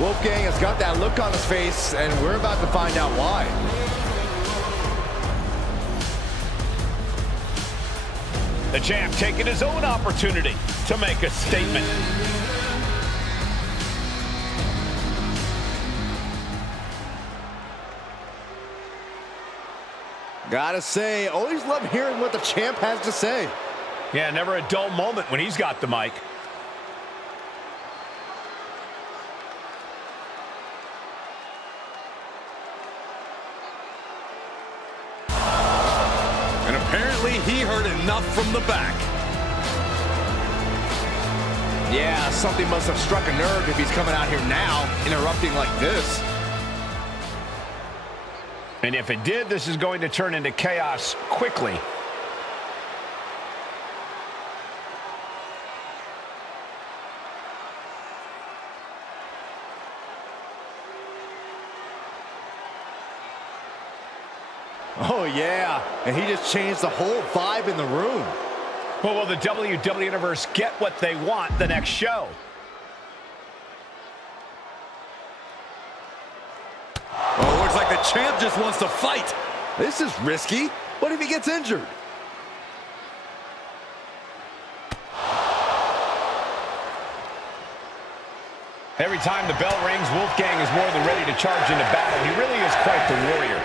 Wolfgang has got that look on his face, and we're about to find out why. The champ taking his own opportunity to make a statement. Gotta say, always love hearing what the champ has to say. Yeah, never a dull moment when he's got the mic. And apparently he heard enough from the back. Yeah, something must have struck a nerve if he's coming out here now, interrupting like this. And if it did, this is going to turn into chaos quickly. Oh, yeah, and he just changed the whole vibe in the room. Well, will the WWE Universe get what they want the next show? Oh, looks like the champ just wants to fight. This is risky. What if he gets injured? Every time the bell rings, Wolfgang is more than ready to charge into battle. He really is quite the warrior.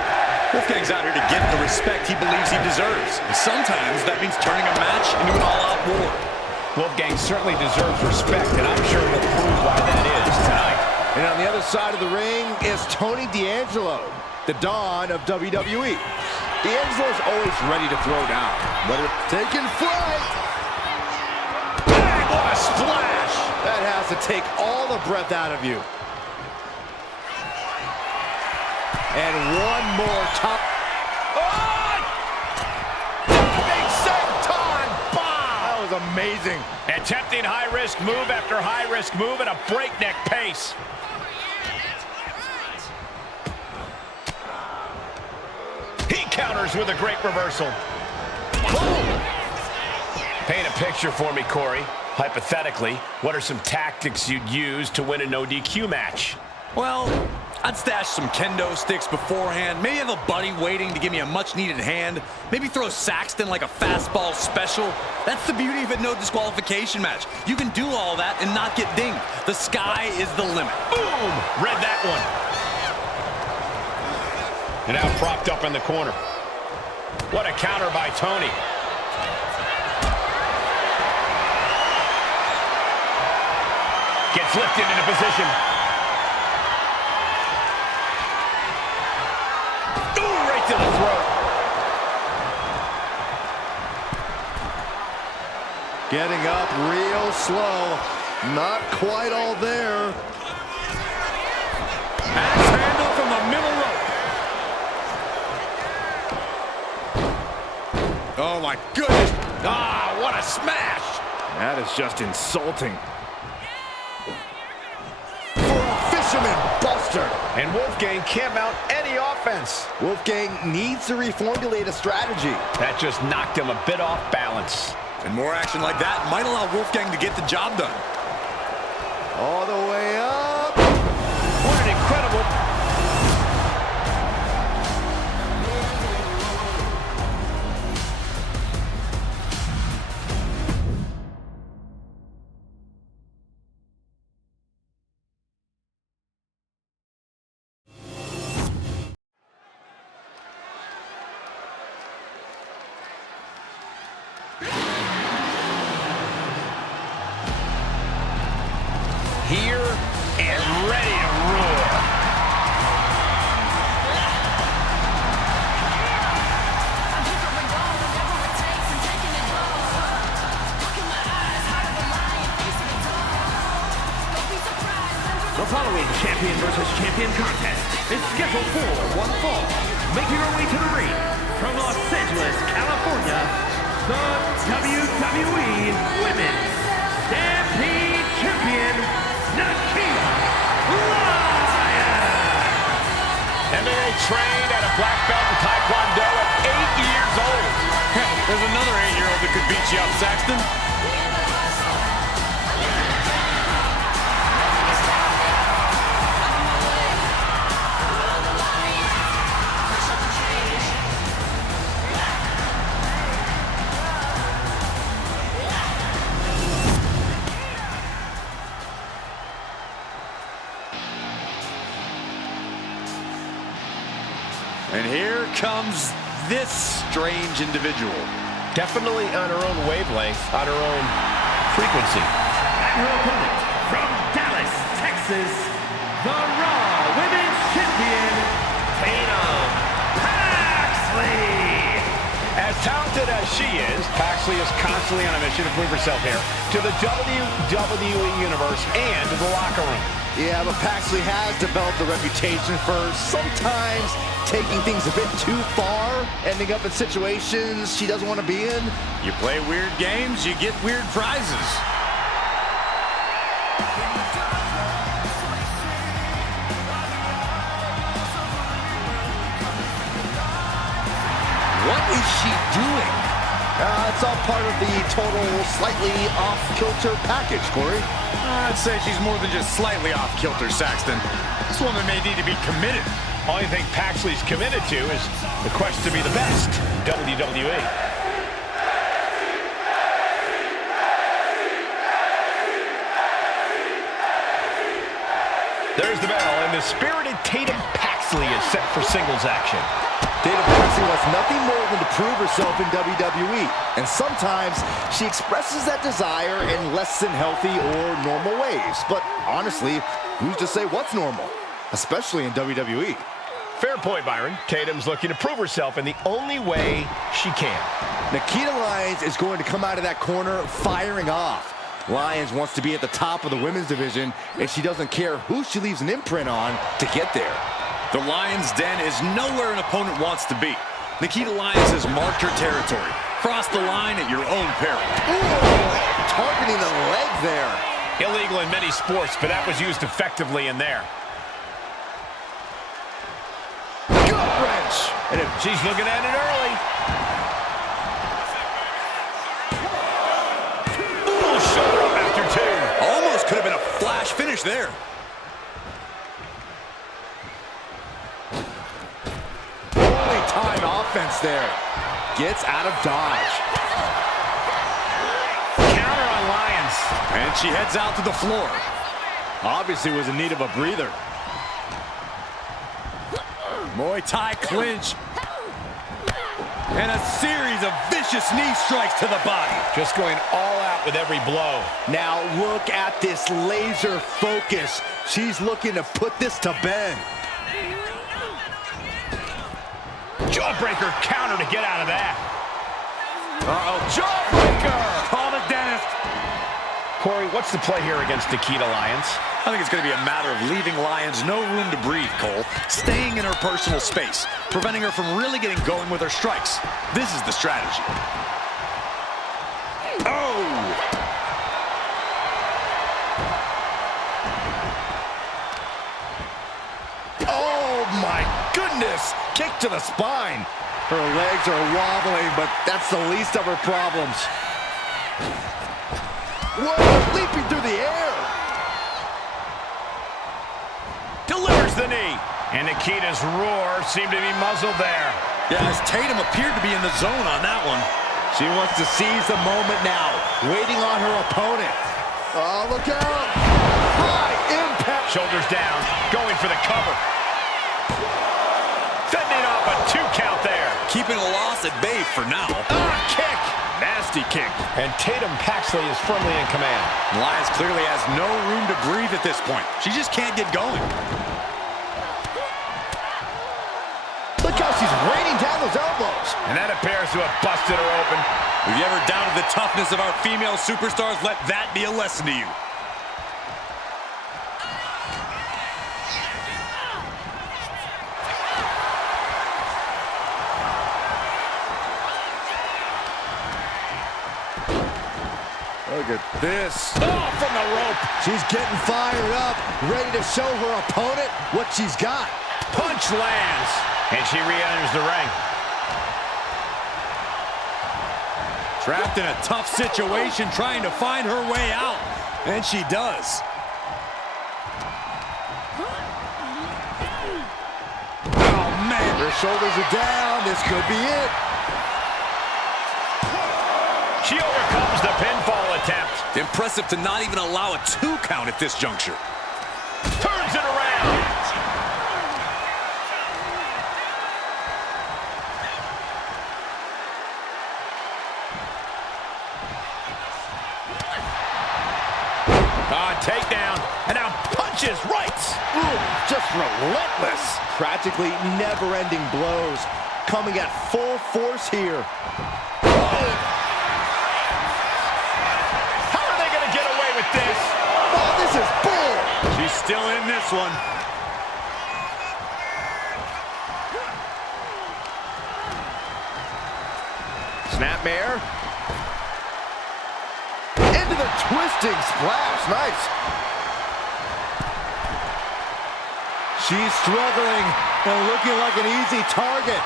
Wolfgang's out here to get the respect he believes he deserves. And sometimes that means turning a match into an all-out war. Wolfgang certainly deserves respect, and I'm sure he'll prove why that is tonight. And on the other side of the ring is Tony D'Angelo, the Don of WWE. D'Angelo's always ready to throw down, whether taking flight. Bang, what a splash! That has to take all the breath out of you. And one more top. Oh! Big senton bomb! That was amazing. Attempting high-risk move after high-risk move at a breakneck pace. He counters with a great reversal. Boom! Paint a picture for me, Corey. Hypothetically, what are some tactics you'd use to win a no DQ match? Well, I'd stash some kendo sticks beforehand. Maybe have a buddy waiting to give me a much-needed hand. Maybe throw Saxton like a fastball special. That's the beauty of a no disqualification match. You can do all that and not get dinged. The sky is the limit. Boom! Read that one. And now propped up in the corner. What a counter by Tony. Gets lifted into position. Ooh, right to the throat. Getting up real slow. Not quite all there. Axe handle from the middle rope. Oh, my goodness. Ah, what a smash. That is just insulting. Fisherman buster. And Wolfgang can't mount any offense. Wolfgang needs to reformulate a strategy. That just knocked him a bit off balance. And more action like that might allow Wolfgang to get the job done. All the way up. What an incredible... Here and ready to roar. The following champion versus champion contest is scheduled for one fall. Making her way to the ring from Los Angeles, California, the WWE Women's Stampede Champion, Nikkita Lyons! MMA trained at a black belt in Taekwondo at 8 years old. There's another 8-year-old that could beat you up, Saxton. comes this strange individual. Definitely on her own wavelength, on her own frequency. And her opponent from Dallas, Texas, the Raw Women's Champion, Tatum Paxley. As talented as she is, Paxley is constantly on a mission to prove herself here to the WWE Universe and to the locker room. Yeah, but Paxley has developed a reputation for sometimes taking things a bit too far, ending up in situations she doesn't want to be in. You play weird games, you get weird prizes. What is she doing? It's all part of the total slightly off-kilter package, Corey. I'd say she's more than just slightly off-kilter, Saxton. This woman may need to be committed. Only thing Paxley's committed to is the quest to be the best WWE. There's the bell, and the spirited Tatum Paxley is set for singles action. Tatum Paxley wants nothing more than to prove herself in WWE. And sometimes she expresses that desire in less than healthy or normal ways. But honestly, who's to say what's normal? Especially in WWE. Fair point, Byron. Tatum's looking to prove herself in the only way she can. Nikkita Lyons is going to come out of that corner firing off. Lyons wants to be at the top of the women's division, and she doesn't care who she leaves an imprint on to get there. The Lions' Den is nowhere an opponent wants to be. Nikkita Lyons has marked her territory. Cross the line at your own peril. Ooh, targeting the leg there. Illegal in many sports, but that was used effectively in there. Gut wrench. And if she's looking at it early. Ooh, shoulder up after two. Almost could have been a flash finish there. Time offense there. Gets out of dodge. Counter on Lyons. And she heads out to the floor. Obviously was in need of a breather. Muay Thai clinch. And a series of vicious knee strikes to the body. Just going all out with every blow. Now look at this laser focus. She's looking to put this to bed. Jawbreaker counter to get out of that. Uh-oh, jawbreaker! Call the dentist. Corey, what's the play here against Nikkita Lyons? I think it's going to be a matter of leaving Lyons no room to breathe, Cole. Staying in her personal space, preventing her from really getting going with her strikes. This is the strategy. Oh! Oh my goodness! Kick to the spine. Her legs are wobbling, but that's the least of her problems. Whoa, leaping through the air. Delivers the knee. And Nikkita's roar seemed to be muzzled there. Yeah, as Tatum appeared to be in the zone on that one. She wants to seize the moment now, waiting on her opponent. Oh, look out! High impact. Shoulders down, going for the cover. Fending off a 2 count there. Keeping a loss at bay for now. Kick. Nasty kick. And Tatum Paxley is firmly in command. Lyons clearly has no room to breathe at this point. She just can't get going. Look how she's raining down those elbows. And that appears to have busted her open. If you ever doubted the toughness of our female superstars, let that be a lesson to you. Look at this. Oh, from the rope. She's getting fired up, ready to show her opponent what she's got. Punch lands. And she re-enters the ring. Trapped in a tough situation, trying to find her way out. And she does. Oh, man. Her shoulders are down. This could be it. She overcomes the pinfall attempt. Impressive to not even allow a 2 count at this juncture. Turns it around. Takedown, and now punches, rights. Ooh, just relentless. Practically never-ending blows coming at full force here. How are they going to get away with this? Oh, this is bull. She's still in this one. Snapmare. Into the twisting splash. Nice. She's struggling and looking like an easy target.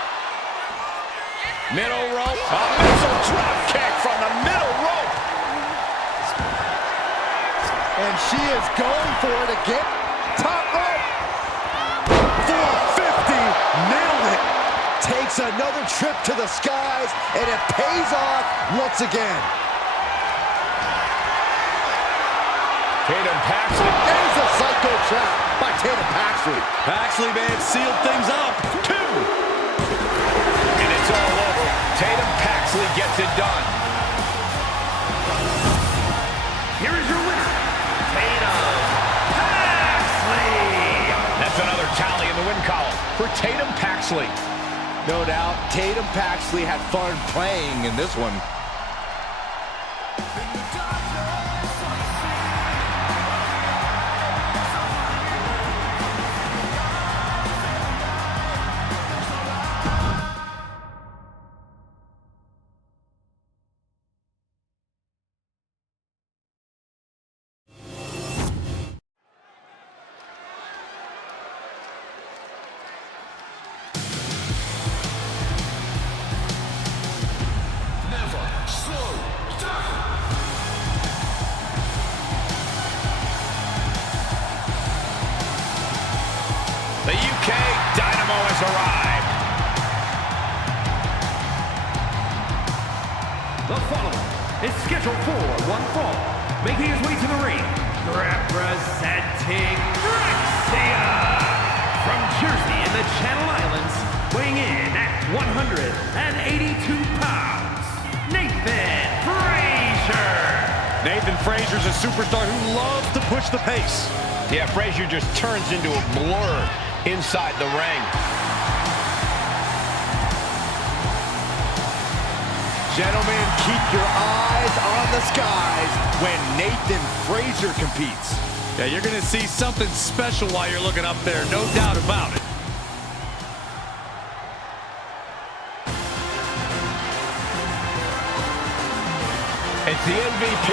Middle rope. A missile drop kick from the middle rope. And she is going for it again. Top rope. 450. Nailed it. Takes another trip to the skies, and it pays off once again. Tatum Paxley. There's a psycho trap by Tatum Paxley. Paxley may have sealed things up. 2. And it's all over. Tatum Paxley gets it done. Here is your winner, Tatum Paxley. That's another tally in the win column for Tatum Paxley. No doubt, Tatum Paxley had fun playing in this one. The UK Dynamo has arrived. The following is scheduled for one fall. Making his way to the ring, representing Cena from Jersey in the Channel Islands, weighing in at 182 pounds, Nathan Frazer. Nathan Frazer's a superstar who loves to push the pace. Yeah, Frazer just turns into a blur inside the ring. Gentlemen, keep your eyes on the skies when Nathan Frazer competes. Yeah, you're going to see something special while you're looking up there, no doubt about it. It's the MVP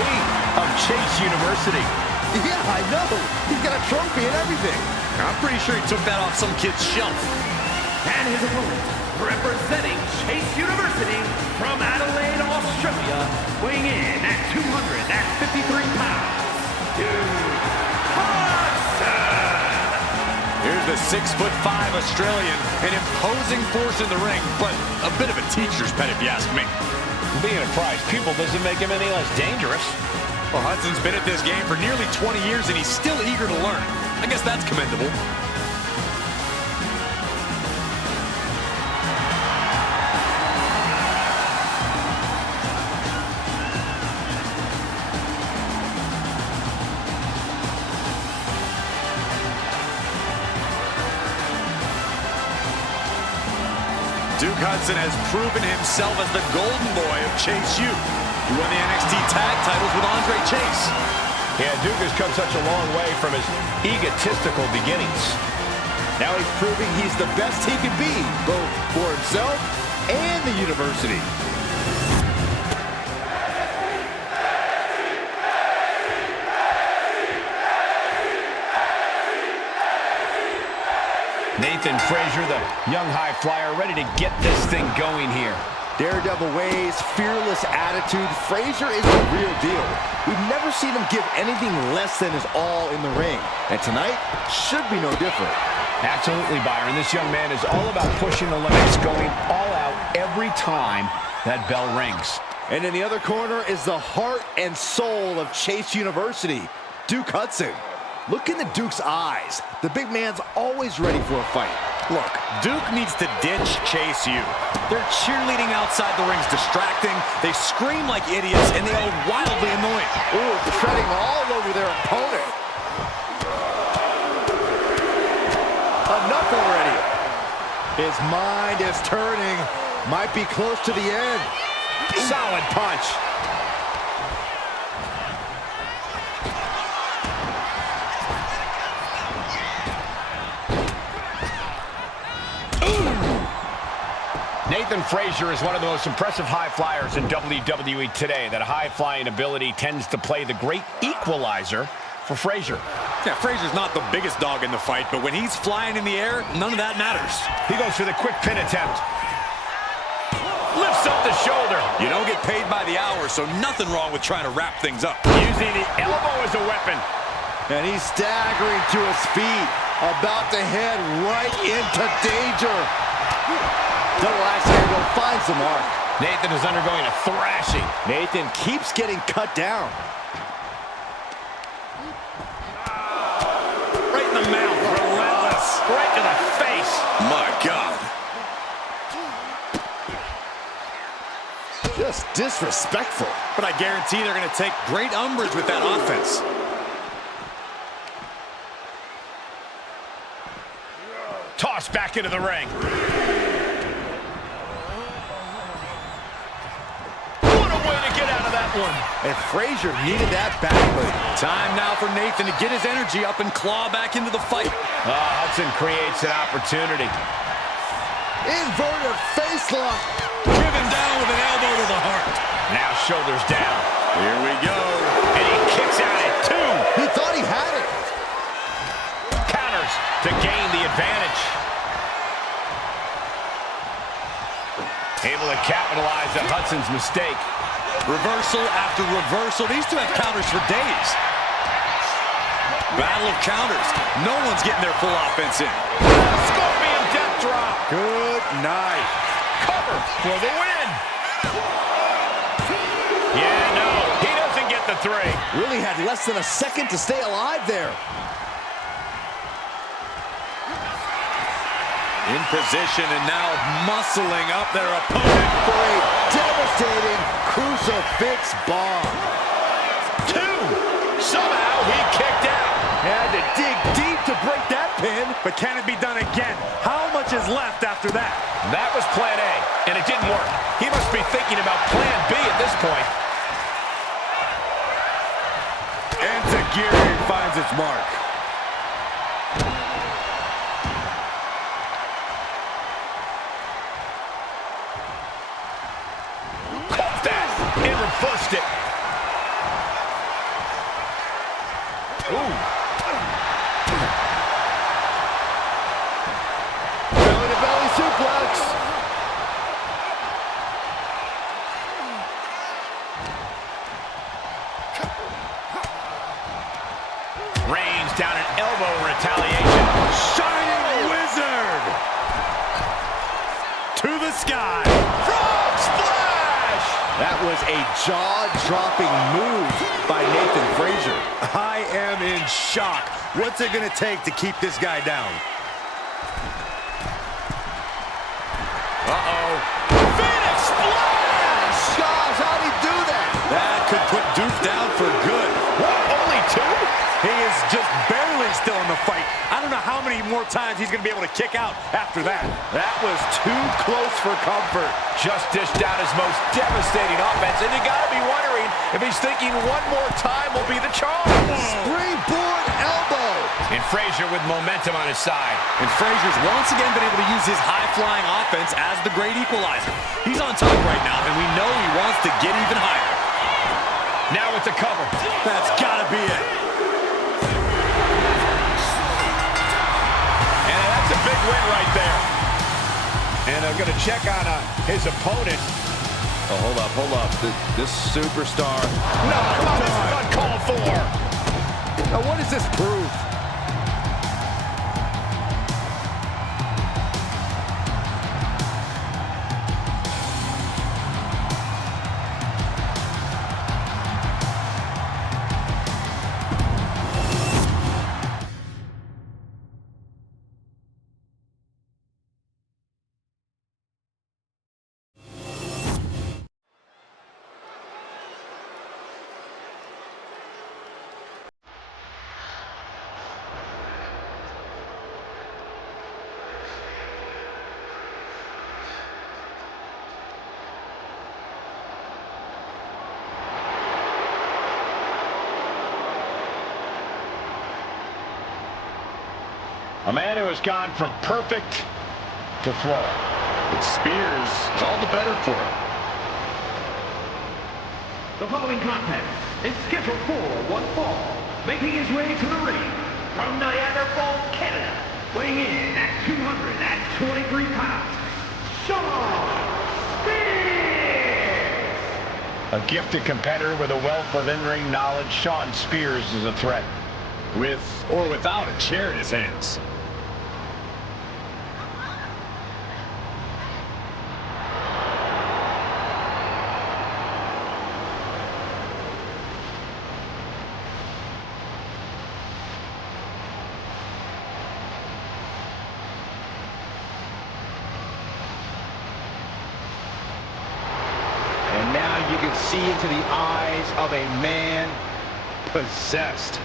of Chase University. Yeah, I know. He's got a trophy and everything. I'm pretty sure he took that off some kid's shelf. And his opponent, representing Chase University from Adelaide, Australia, weighing in at 253 pounds, Duke Hudson. Here's the 6'5" Australian, an imposing force in the ring, but a bit of a teacher's pet if you ask me. Being a prize pupil doesn't make him any less dangerous. Well, Hudson's been at this game for nearly 20 years, and he's still eager to learn. I guess that's commendable. Duke Hudson has proven himself as the golden boy of Chase U. He won the NXT tag titles with Andre Chase. Yeah, Duke has come such a long way from his egotistical beginnings. Now he's proving he's the best he can be, both for himself and the university. Nathan Frazer, the young high flyer, ready to get this thing going here. Daredevil ways, fearless attitude. Frazer is the real deal. We've never seen him give anything less than his all in the ring. And tonight should be no different. Absolutely, Byron. This young man is all about pushing the limits, going all out every time that bell rings. And in the other corner is the heart and soul of Chase University, Duke Hudson. Look into Duke's eyes. The big man's always ready for a fight. Look, Duke needs to ditch Chase U. They're cheerleading outside the ring's distracting. They scream like idiots, and they are wildly annoying. Ooh, treading all over their opponent. Enough already. His mind is turning. Might be close to the end. Solid punch. Nathan Frazer is one of the most impressive high flyers in WWE today. That high-flying ability tends to play the great equalizer for Frazer. Yeah, Frazer's not the biggest dog in the fight, but when he's flying in the air, none of that matters. He goes for the quick pin attempt. Lifts up the shoulder. You don't get paid by the hour, so nothing wrong with trying to wrap things up. Using the elbow as a weapon. And he's staggering to his feet, about to head right into danger. Double axe handle finds the mark. Nathan is undergoing a thrashing. Nathan keeps getting cut down. Right in the mouth, relentless. Right to the face. My God. Just disrespectful. But I guarantee they're going to take great umbrage with that offense. Tossed back into the ring. What a way to get out of that one. And Frazer needed that badly. Time now for Nathan to get his energy up and claw back into the fight. Hudson creates an opportunity. Inverted face lock. Driven down with an elbow to the heart. Now shoulders down. Here we go. And he kicks out at 2. He thought he had it. Counters to gain the advantage. Able to capitalize on Hudson's mistake. Reversal after reversal. These two have counters for days. Battle of counters. No one's getting their full offense in. Scorpion death drop. Good night. Cover for the win. Yeah, no, he doesn't get the 3. Really had less than a second to stay alive there. In position and now muscling up their opponent For a devastating crucifix bomb. 2. Somehow he kicked out. Had to dig deep to break that pin. But can it be done again? How much is left after that? That was plan A, and it didn't work. He must be thinking about plan B at this point. And Zagiri finds its mark. Caught that and reversed it. Ooh. Belly-to-belly suplex. Rains down an elbow in retaliation. Shining Wizard! To the sky. Frog splash! That was a jaw-dropping move by Nathan Frazer. I am in shock. What's it going to take to keep this guy down? Uh-oh. Phoenix splash! Gosh, how'd he do that? That could put Duke down for good. What, only 2? He is just barely still in the fight. I don't know how many more times he's going to be able to kick out after that. That was too close for comfort. Just dished out his most devastating offense, and you got to be wondering if he's thinking one more time will be the charm. Springboard elbow. And Frazer with momentum on his side. And Frazer's once again been able to use his high-flying offense as the great equalizer. He's on top right now, and we know he wants to get even higher. Now it's a cover. That's got to be it. And that's a big win right there. And I'm going to check on his opponent. Oh, hold up. This superstar. No, come on, this is uncalled for. Now, what does this prove? A man who has gone from perfect to flawed. But Spears is all the better for it. The following contest is scheduled for one fall. Making his way to the ring from Niagara Falls, Canada, weighing in at 223 pounds, Shawn Spears! A gifted competitor with a wealth of in-ring knowledge, Shawn Spears is a threat. With or without a chair in his hands. And now you can see into the eyes of a man possessed.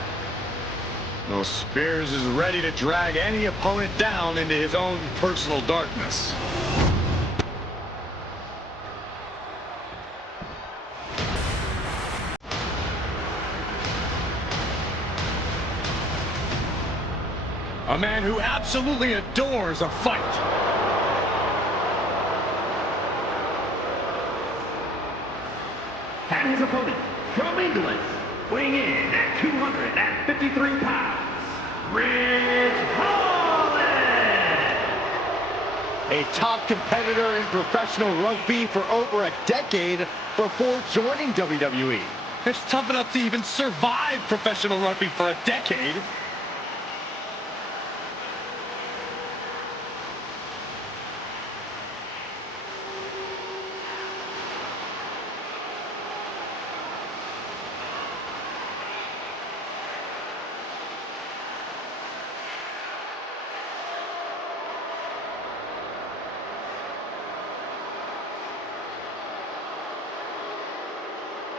Well, Spears is ready to drag any opponent down into his own personal darkness. A man who absolutely adores a fight. And his opponent from England, weighing in at 253 pounds, Ridge Holland! A top competitor in professional rugby for over a decade before joining WWE. It's tough enough to even survive professional rugby for a decade.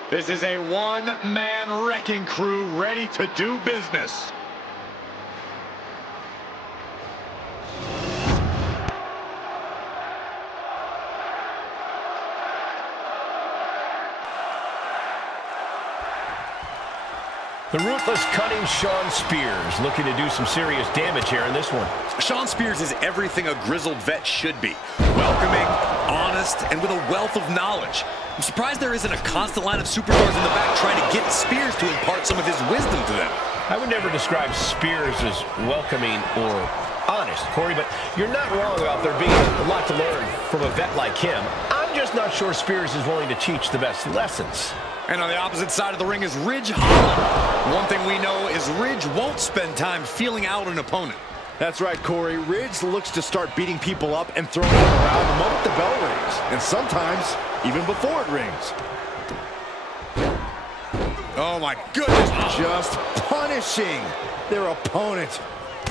This is a one-man wrecking crew ready to do business. The ruthless, cunning Shawn Spears looking to do some serious damage here in this one. Shawn Spears is everything a grizzled vet should be. Welcoming, honest, and with a wealth of knowledge. I'm surprised there isn't a constant line of superstars in the back trying to get Spears to impart some of his wisdom to them. I would never describe Spears as welcoming or honest, Corey, but you're not wrong about there being a lot to learn from a vet like him. I'm just not sure Spears is willing to teach the best lessons. And on the opposite side of the ring is Ridge Holland. One thing we know is Ridge won't spend time feeling out an opponent. That's right, Corey. Ridge looks to start beating people up and throwing them around the moment the bell rings, and sometimes even before it rings. Oh my goodness. Just punishing their opponent.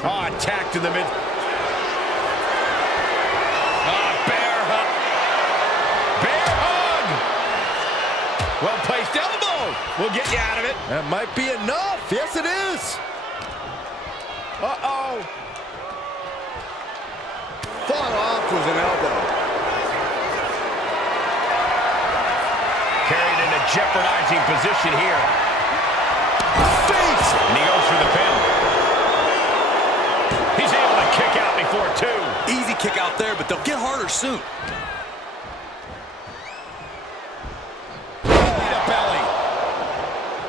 Oh, attacked in the mid. Bear hug. Bear hug. Well-placed elbow. We'll get you out of it. That might be enough. Yes, it is. Uh-oh. Fought off with an elbow. Carried in a jeopardizing position here. Face! And he goes for the pin. He's able to kick out before two. Easy kick out there, but they'll get harder soon.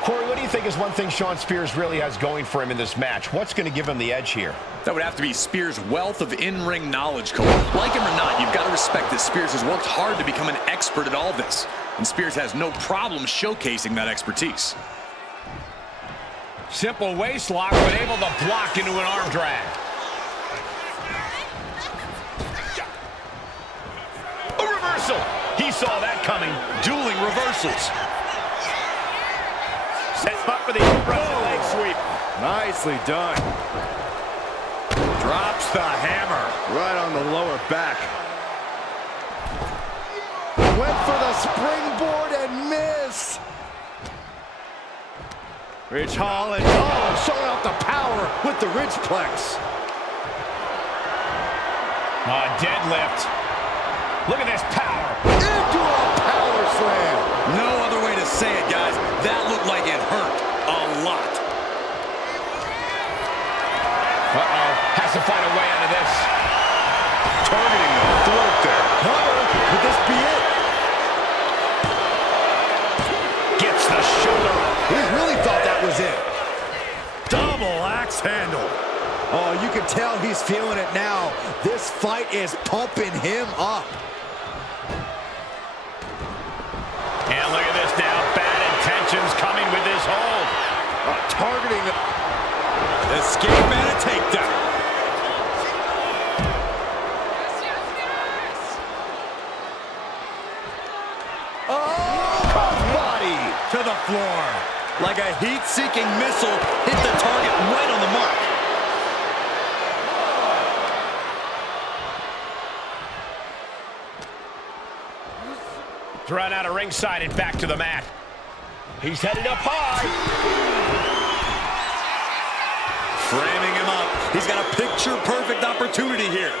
Corey, what do you think is one thing Shawn Spears really has going for him in this match? What's going to give him the edge here? That would have to be Spears' wealth of in-ring knowledge, Cole. Like him or not, you've got to respect that Spears has worked hard to become an expert at all this. And Spears has no problem showcasing that expertise. Simple waist lock, but able to block into an arm drag. A reversal. He saw that coming. Dueling reversals. Sets up for the Russian leg sweep. Nicely done. Drops the hammer. Right on the lower back. Went for the springboard and missed. Ridge Holland, showing off the power with the Ridgeplex. Deadlift. Look at this power. Into a power slam. No other way to say it, guys. That looked like it hurt a lot. Uh-oh. has to find a way out of this. Targeting the throat there. Cover. Could this be it? Gets the shoulder up. He really thought that was it. Double axe handle. Oh, you can tell he's feeling it now. This fight is pumping him up. And look at this now. Bad intentions coming with this hold. Targeting the... Escape and a takedown. Oh, crossbody To the floor. Like a heat-seeking missile, hit the target right on the mark. Thrown out of ringside and back to the mat. He's headed up high. Framing him up. He's got a picture-perfect opportunity here.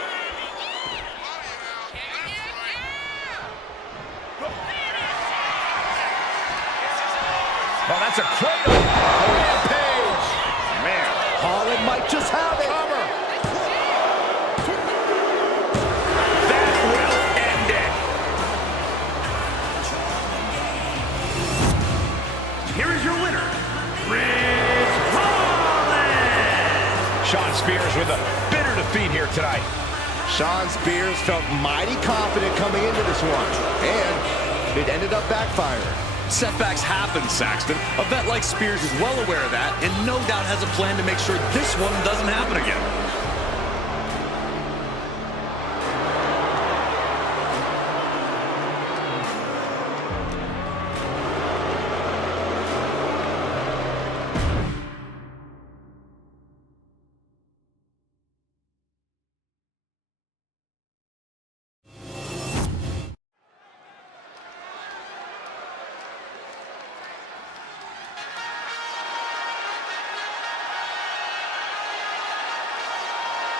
Oh, that's a cradle. Rampage. Man, Holland might just have it. Cover. That will end it. Here is your winner, Ridge Holland. Shawn Spears with a bitter defeat here tonight. Shawn Spears felt mighty confident coming into this one, and it ended up backfiring. Setbacks happen, Saxton. A vet like Spears is well aware of that, and no doubt has a plan to make sure this one doesn't happen again.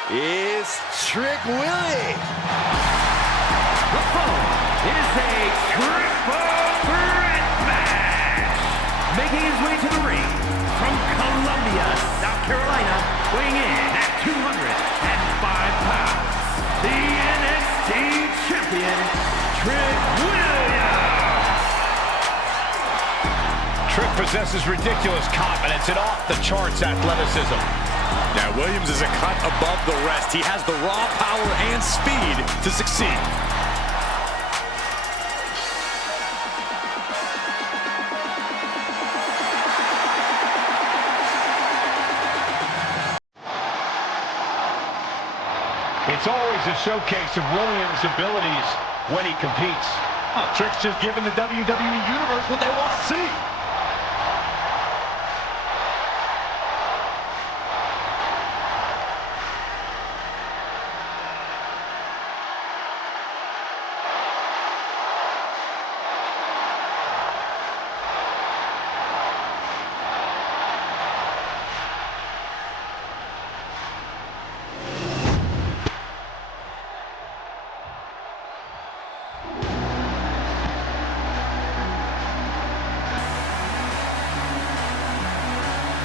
Is Trick Willie. The following is a triple threat match. Making his way to the ring from Columbia, South Carolina, weighing in at 205 pounds, the NXT champion, Trick Williams. Trick possesses ridiculous confidence and off-the-charts athleticism. Now, Williams is a cut above the rest. He has the raw power and speed to succeed. It's always a showcase of Williams' abilities when he competes. Trick's just giving the WWE Universe what they want to see.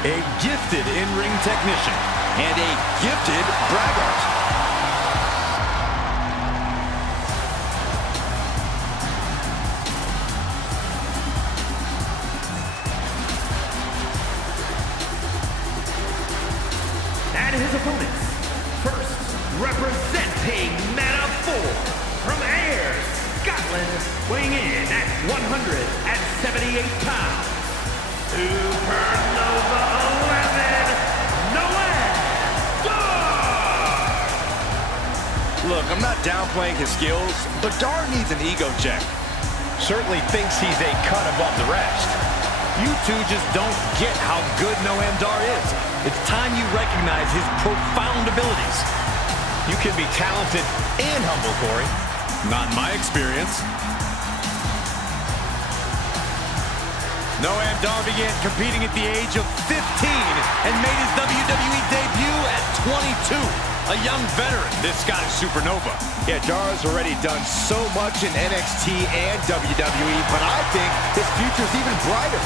A gifted in-ring technician and a gifted braggart. And his opponents, first representing Men of 4 from Ayr, Scotland, weighing in at 178 pounds, Supernova 11, Noam Dar! Look, I'm not downplaying his skills, but Dar needs an ego check. Certainly thinks he's a cut above the rest. You two just don't get how good Noam Dar is. It's time you recognize his profound abilities. You can be talented and humble, Corey. Not in my experience. Noam Dar began competing at the age of 15 and made his WWE debut at 22. A young veteran, this Scottish supernova. Yeah, Dar's already done so much in NXT and WWE, but I think his future's even brighter.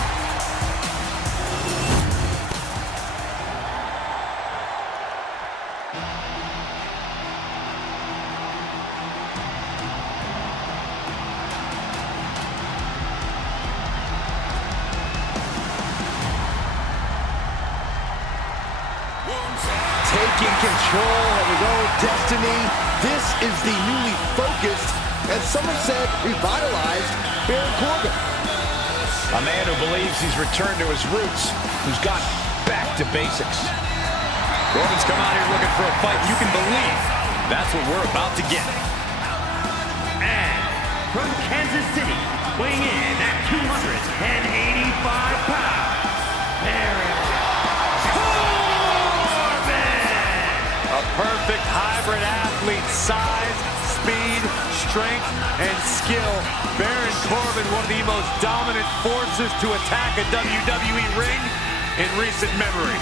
Taking control of his own destiny. This is the newly focused, and some have said revitalized, Baron Corbin. A man who believes he's returned to his roots, who's got back to basics. Corbin's come out here looking for a fight. You can believe that's what we're about to get. And from Kansas City, weighing in at 285 pounds, Baron Corbin! A perfect hybrid athlete, size, speed, strength, and skill. Baron Corbin, one of the most dominant forces to attack a WWE ring in recent memory.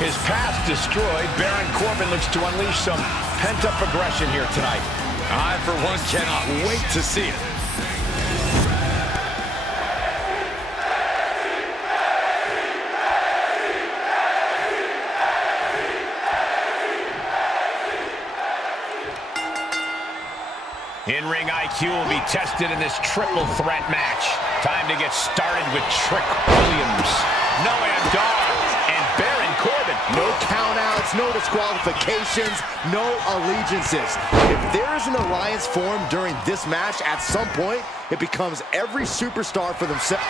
His past destroyed, Baron Corbin looks to unleash some pent-up aggression here tonight. I, for one, cannot wait to see it. In-ring IQ will be tested in this triple threat match. Time to get started with Trick Williams, Noam Dar, and Baron Corbin. No countouts, no disqualifications, no allegiances. If there is an alliance formed during this match, at some point, it becomes every superstar for themselves.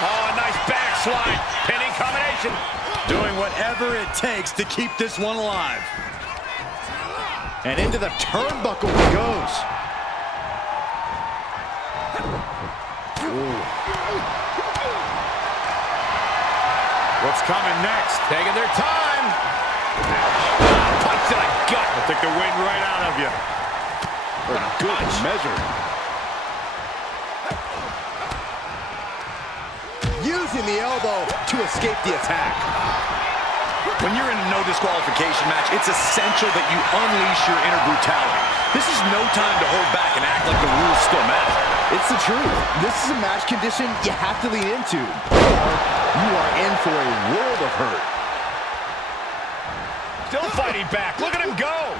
Oh, a nice backslide. Pinning combination. Doing whatever it takes to keep this one alive. And into the turnbuckle he goes. Ooh. What's coming next? Taking their time. Punch to the gut. I'll take the wind right out of you. Good measure. Using the elbow to escape the attack. When you're in a no disqualification match, it's essential that you unleash your inner brutality. This is no time to hold back and act like the rules still matter. It's the truth. This is a match condition you have to lean into, or you are in for a world of hurt. Still fighting back. Look at him go.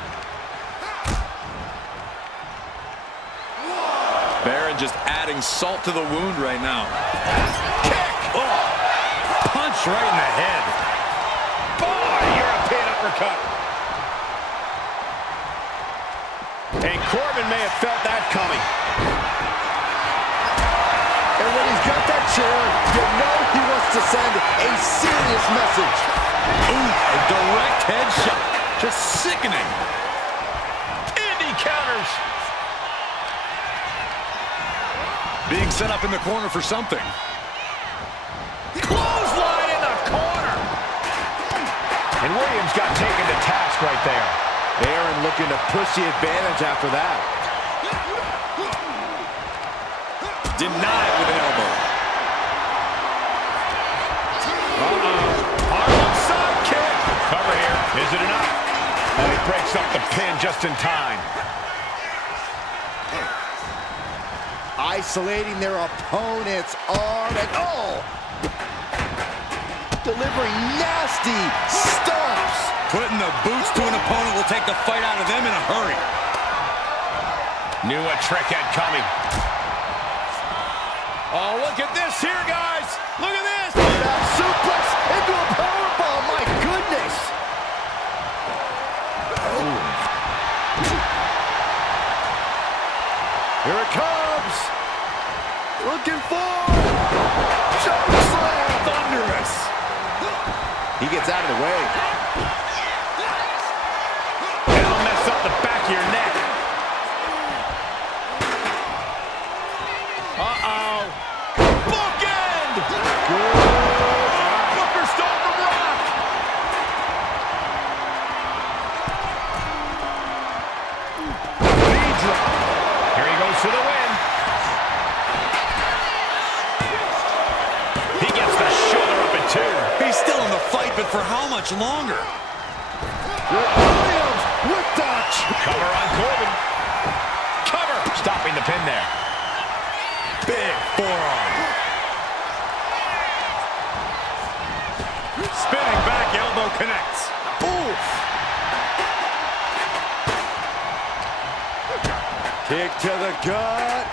Baron just adding salt to the wound right now. Kick! Oh! Punch right in the head. European uppercut. And Corbin may have felt that coming. And when he's got that chair, you know he wants to send a serious message. Ooh, a direct headshot. Just sickening. Indy counters. Being set up in the corner for something. Clothesline in the corner. And Williams got taken to task right there. Baron looking to push the advantage after that. Denied with an elbow. Harlem sidekick. Cover here. Is it enough? And he breaks up the pin just in time. Isolating their opponent's arm and delivering nasty stomps. Putting the boots to an opponent will take the fight out of them in a hurry. Knew a trick had coming. Oh, look at this here, guys. Look at this. Suplex into a powerbomb. My goodness. Here it comes. Looking for choke slam. Thunderous. He gets out of the way. That'll mess up the back of your neck. Bookend! Booker stole from Rock. Knee drop. Here he goes for the win. He gets the shoulder up at 2. He's still in the fight, but for how much longer? Williams with touch. Cover on Corbin. Cover. Stopping the forearm. Spinning back elbow connects. Oof. Kick to the gut.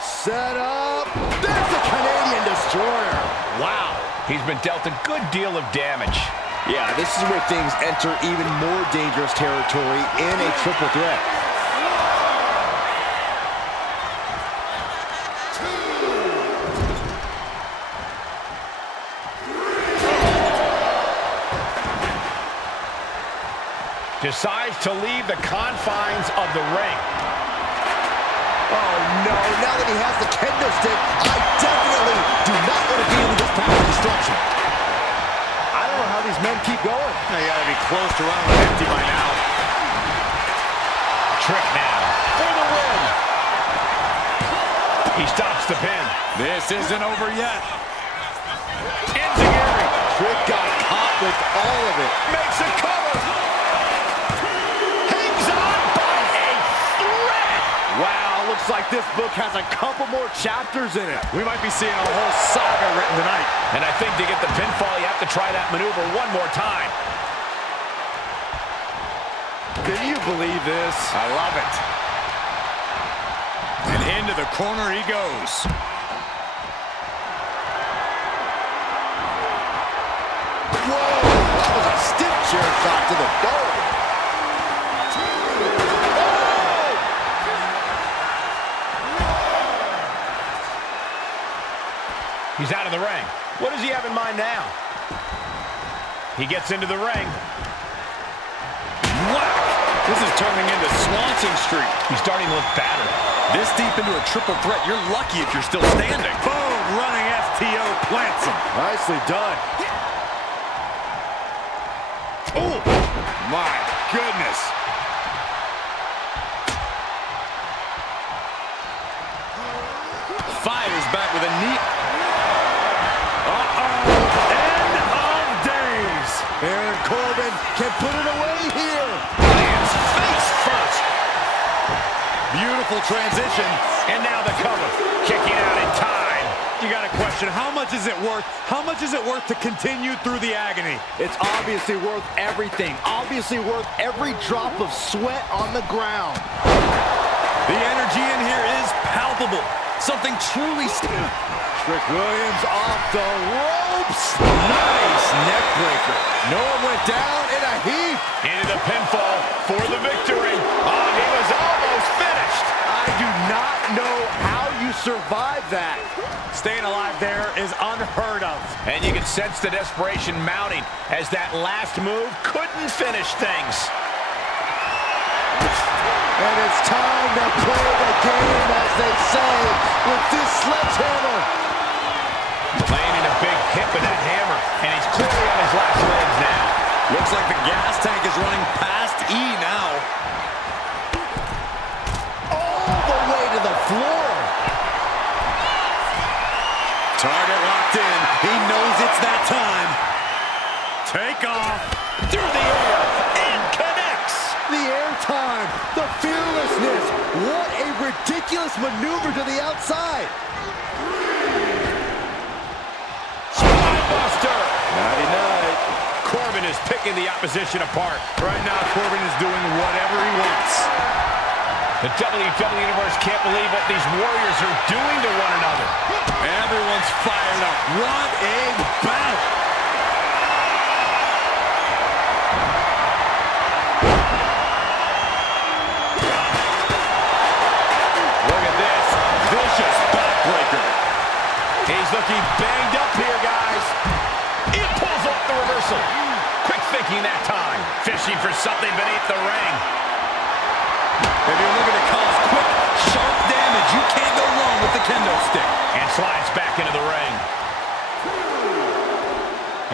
Set up. There's the Canadian Destroyer. Wow. He's been dealt a good deal of damage. Yeah, this is where things enter even more dangerous territory in a triple threat. Decides to leave the confines of the ring. Oh no, now that he has the kendo stick, I definitely do not want to be in this path of destruction. I don't know how these men keep going. They gotta be close to around 50 by now. Trick now for the win. He stops the pin. This isn't over yet. Enziguri. Trick got caught with all of it. Makes a cover. Hangs on by a thread. Wow, looks like this book has a couple more chapters in it. We might be seeing a whole saga written tonight. And I think to get the pinfall, you have to try that maneuver one more time. Can you believe this? I love it. And into the corner he goes. Whoa, that was a stiff chair shot to the dome. He's out of the ring. What does he have in mind now? He gets into the ring. Whack! This is turning into Swanson Street. He's starting to look battered. This deep into a triple threat, you're lucky if you're still standing. Boom! Running STO plants him. Nicely done. Oh, my goodness. Fires back with a knee. End of days. Baron Corbin can put it away here. Lands face first. Beautiful transition. And now the cover. Kicking out in time. You got a question. How much is it worth? How much is it worth to continue through the agony? It's obviously worth everything. Obviously worth every drop of sweat on the ground. The energy in here is palpable. Something truly Trick Williams off the ropes. Nice neck breaker. Noam went down in a heap. Into the pinfall for the victory. Oh, he was almost finished. I do not know how you survive that. Staying alive there is unheard of. And you can sense the desperation mounting as that last move couldn't finish things. And it's time to play the game, as they say, with this sledgehammer. Landing a big hit with that hammer, and he's clearly on his last legs now. Looks like the gas tank is running past E now. All the way to the floor. Target locked in. He knows it's that time. Take off. Through the air, and connects. The airtime, the fearlessness. What a ridiculous maneuver to the outside. Spinebuster. Nighty-night. Corbin is picking the opposition apart. Right now, Corbin is doing whatever he wants. The WWE Universe can't believe what these warriors are doing to one another. Everyone's fired up. What a bout. Look at this. Vicious backbreaker. He's looking banged up here, guys. He pulls off the reversal. Quick thinking that time. Fishing for something beneath the ring. If you're looking to cause quick, sharp damage, you can't go wrong with the kendo stick. And slides back into the ring.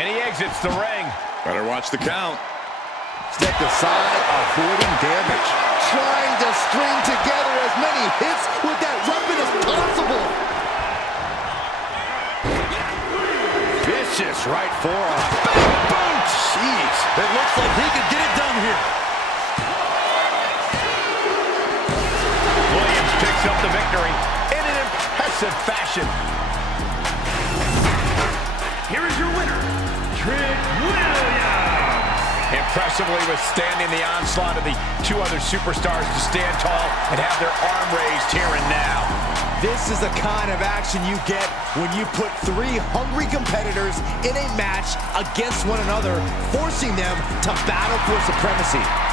And he exits the ring. Better watch the count. Stepped aside, avoiding damage. Trying to string together as many hits with that weapon as possible. Vicious right forearm. Bang, boom. Jeez. It looks like he could get it done here. Williams picks up the victory in an impressive impressive fashion. Here is your winner, Trick Williams. Impressively withstanding the onslaught of the two other superstars to stand tall and have their arm raised here and now. This is the kind of action you get when you put three hungry competitors in a match against one another, forcing them to battle for supremacy.